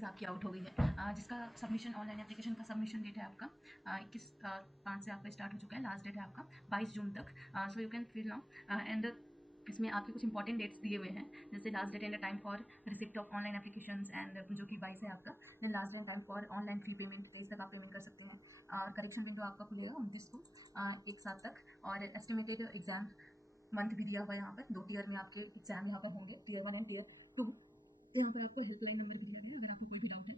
Vacancies आपकी out हो गई है, जिसका सबमिशन ऑनलाइन एप्लीकेशन का सबमिशन डेट है आपका 21/5 से आपका स्टार्ट हो चुका है। लास्ट डेट है आपका 22 जून तक। So you can fill now and इसमें आपके कुछ इंपॉर्टेंट डेट्स दिए हुए हैं, जैसे last date and time for receipt of online applications and जो कि 22 है आपका। Then last date time for online fee payment 23 तक आप पेमेंट कर सकते हैं। और करेक्शन विंडो आपका खुलेगा 29 को 1/7 तक। और एस्टिमेटेड एग्जाम मंथ भी दिया हुआ है यहाँ पर। 2 टीयर में आपके एग्जाम यहाँ पर होंगे, टीयर 1 एंड टीयर 2। यहाँ पर आपको हेल्पलाइन नंबर भी दिया गया है अगर आपको कोई भी डाउट है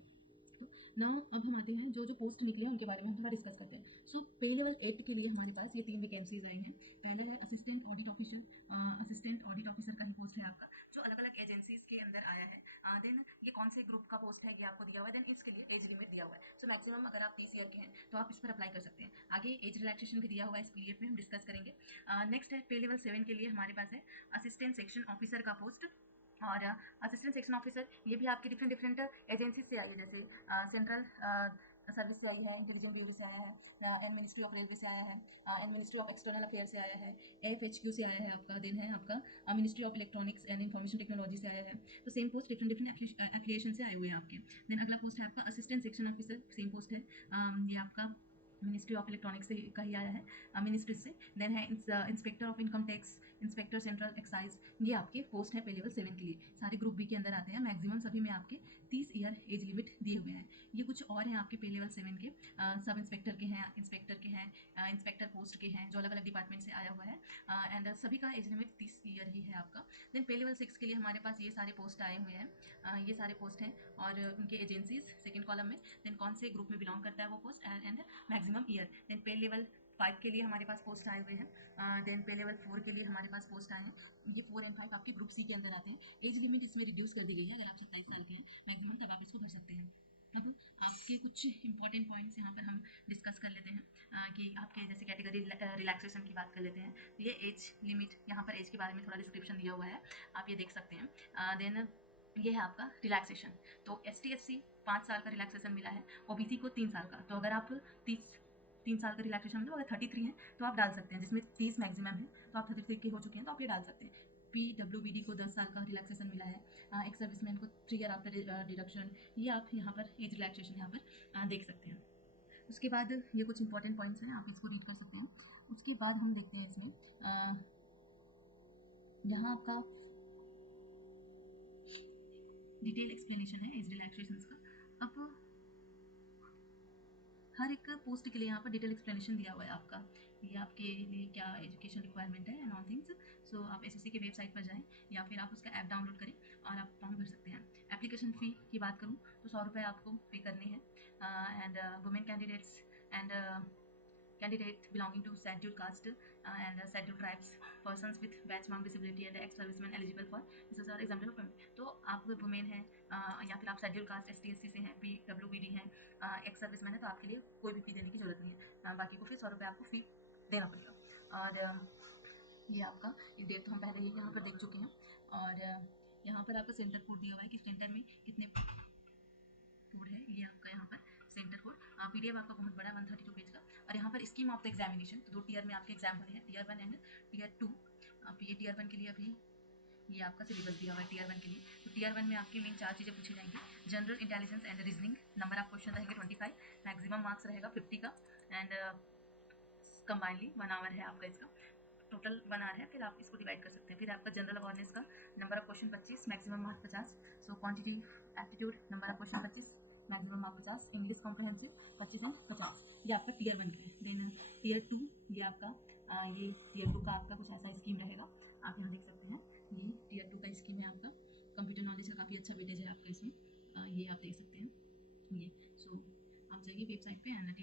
तो। नाउ अब हम आते हैं जो पोस्ट निकले हैं उनके बारे में हम थोड़ा डिस्कस करते हैं। सो पे लेवल 8 के लिए हमारे पास ये 3 वैकेंसीज आई हैं। पहला है assistant audit officer. Assistant audit officer का ही पोस्ट है आपका, जो अलग अलग एजेंसीज के अंदर आया है। देन ये कौन से ग्रुप का पोस्ट है ये आपको दिया हुआ है। देन इसके लिए एज लिमिट दिया हुआ है। सो मैक्सिमम अगर आप 30 ईयर के हैं तो आप इस पर अप्लाई कर सकते हैं। आगे एज रिलैक्सेशन भी दिया हुआ है, इस पीरियड में हम डिस्कस करेंगे। नेक्स्ट है पे लेवल 7 के लिए हमारे पास है असिस्टेंट सेक्शन ऑफिसर का पोस्ट। और असिस्टेंट सेक्शन ऑफिसर ये भी आपकी डिफरेंट डिफरेंट एजेंसी से आई है, जैसे सेंट्रल सर्विस से आई है, इंटेलिजेंस ब्यूरो से आया है, एंड मिनिस्ट्री ऑफ रेलवे से आया है, and ministry of external affair से आया है, AFHQ से आया है आपका। देन है आपका ministry of electronics and information technology से आया है। तो same post different different affiliation से आए हुए हैं आपके। देन अगला पोस्ट है आपका assistant section officer, same post है। ये आपका मिनिस्ट्री ऑफ इलेक्ट्रॉनिक्स से का ही आया है, मिनिस्ट्री से। देन है inspector of income tax, inspector central excise, ये आपके पोस्ट है पे लेवल 7 के लिए। सारे ग्रुप बी के अंदर आते हैं। मैक्सिमम सभी में आपके 30 ईयर एज लिमिट दिए हुए हैं। ये कुछ और हैं आपके पे लेवल 7 के, सब इंस्पेक्टर के हैं, इंस्पेक्टर के हैं, इंस्पेक्टर पोस्ट के हैं, जो अलग अलग डिपार्टमेंट से आया हुआ है। एंड सभी का एज लिमिट 30 ईयर ही है आपका। देन पे लेवल 6 के लिए हमारे पास ये सारे पोस्ट आए हुए हैं। ये सारे पोस्ट हैं और उनके एजेंसीज सेकेंड कॉलम में। देन कौन से ग्रुप में बिलोंग करता है वो post and maximum year. Then pay level 5 के लिए हमारे पास पोस्ट आए हुए हैं। देन पे लेवल 4 के लिए हमारे पास पोस्ट आए हैं। ये 4 एंड 5 आपके ग्रुप सी के अंदर आते हैं। एज लिमिट इसमें रिड्यूस कर दी गई है, अगर आप 27 साल के हैं मैक्सिमम तब आप इसको भर सकते हैं। अब आपके कुछ इंपॉर्टेंट पॉइंट्स यहाँ पर हम डिस्कस कर लेते हैं, कि आपके जैसे कैटेगरी रिलैक्सेशन की बात कर लेते हैं। तो ये एज लिमिट, यहाँ पर एज के बारे में थोड़ा डिस्क्रिप्शन दिया हुआ है, आप ये देख सकते हैं। देन ये है आपका रिलैक्सेशन। तो ST/SC 5 साल का रिलैक्सेशन मिला है, OBC को 3 साल का। तो अगर आप 3 साल का रिलैक्सेशन मतलब अगर 33 हैं तो आप डाल सकते हैं, जिसमें 30 मैक्सिमम है। तो आप 33 के हो चुके हैं तो आप ये डाल सकते हैं। PWBD को 10 साल का रिलैक्सेशन मिला है, एक सर्विसमैन को 3 ईयर आफ्टर डिडक्शन। ये आप यहाँ पर एज रिलैक्सेशन यहाँ पर देख सकते हैं। उसके बाद ये कुछ इंपॉर्टेंट पॉइंट्स हैं, आप इसको रीड कर सकते हैं। उसके बाद हम देखते हैं इसमें यहाँ आपका डिटेल एक्सप्लेनेशन है एज रिलैक्सेशंस का। अब हर एक पोस्ट के लिए यहाँ पर डिटेल एक्सप्लेनेशन दिया हुआ है आपका, ये आपके लिए क्या एजुकेशन रिक्वायरमेंट है एंड ऑल थिंग्स। सो आप SSC के वेबसाइट पर जाएं या फिर आप उसका ऐप डाउनलोड करें और आप फॉर्म भर सकते हैं। एप्लीकेशन फ़ी की बात करूँ तो 100 रुपये आपको पे करने हैं। And women candidates and candidate belonging to scheduled caste and scheduled tribes, persons with batch mark disability and ex-servicemen eligible for this are exempted of payment। तो आप वुमेन हैं या फिर आप शेड्यूल कास्ट ST/SC से हैं, PWBD हैं, ex serviceman है, तो आपके लिए कोई भी फी देने की जरूरत नहीं है। बाकी को फिर 100 रुपये आपको फी देना पड़ेगा। और ये आपका ये डेट तो हम पहले ही यहाँ पर देख चुके हैं। और यहाँ पर आपका सेंटर कोड दिया हुआ है कि सेंटर में कितने कोड है। ये आपका यहाँ पर सेंटर कोड PDF आपका बहुत बड़ा 132 पेज का। और यहाँ पर स्कीम ऑफ द एग्जामिनेशन, तो 2 टीयर में आपके एग्जाम होने हैं, टीयर 1 एंड टीयर 2। ये टीयर 1 के लिए अभी ये आपका सिलेबस दिया हुआ है टीयर 1 के लिए। तो टीयर 1 में आपके मेन 4 चीज़ें पूछी जाएंगी। General intelligence and reasoning, number of question रहेंगे 25, मैक्सिमम मार्क्स रहेगा 50 का। एंड कंबाइनली 1 आवर है आपका इसका, टोटल 1 आवर है, फिर आप इसको डिवाइड कर सकते हैं। फिर आपका जनरल अवेयरनेस का number of question 25, maximum marks 50। So quantity aptitude number of question 25, maximum marks 50। English comprehensive 25 and 50। ये आपका टीयर 1 का है। देन टीयर 2 ये आपका ये टीयर 2 का आपका कुछ ऐसा स्कीम रहेगा, आप यहाँ देख सकते हैं। ये टीयर 2 का स्कीम है आपका। कंप्यूटर नॉलेज का काफ़ी अच्छा वेटेज है आपका इसमें, ये आप देख सकते हैं। ये सो आप जाइए वेबसाइट पे एंड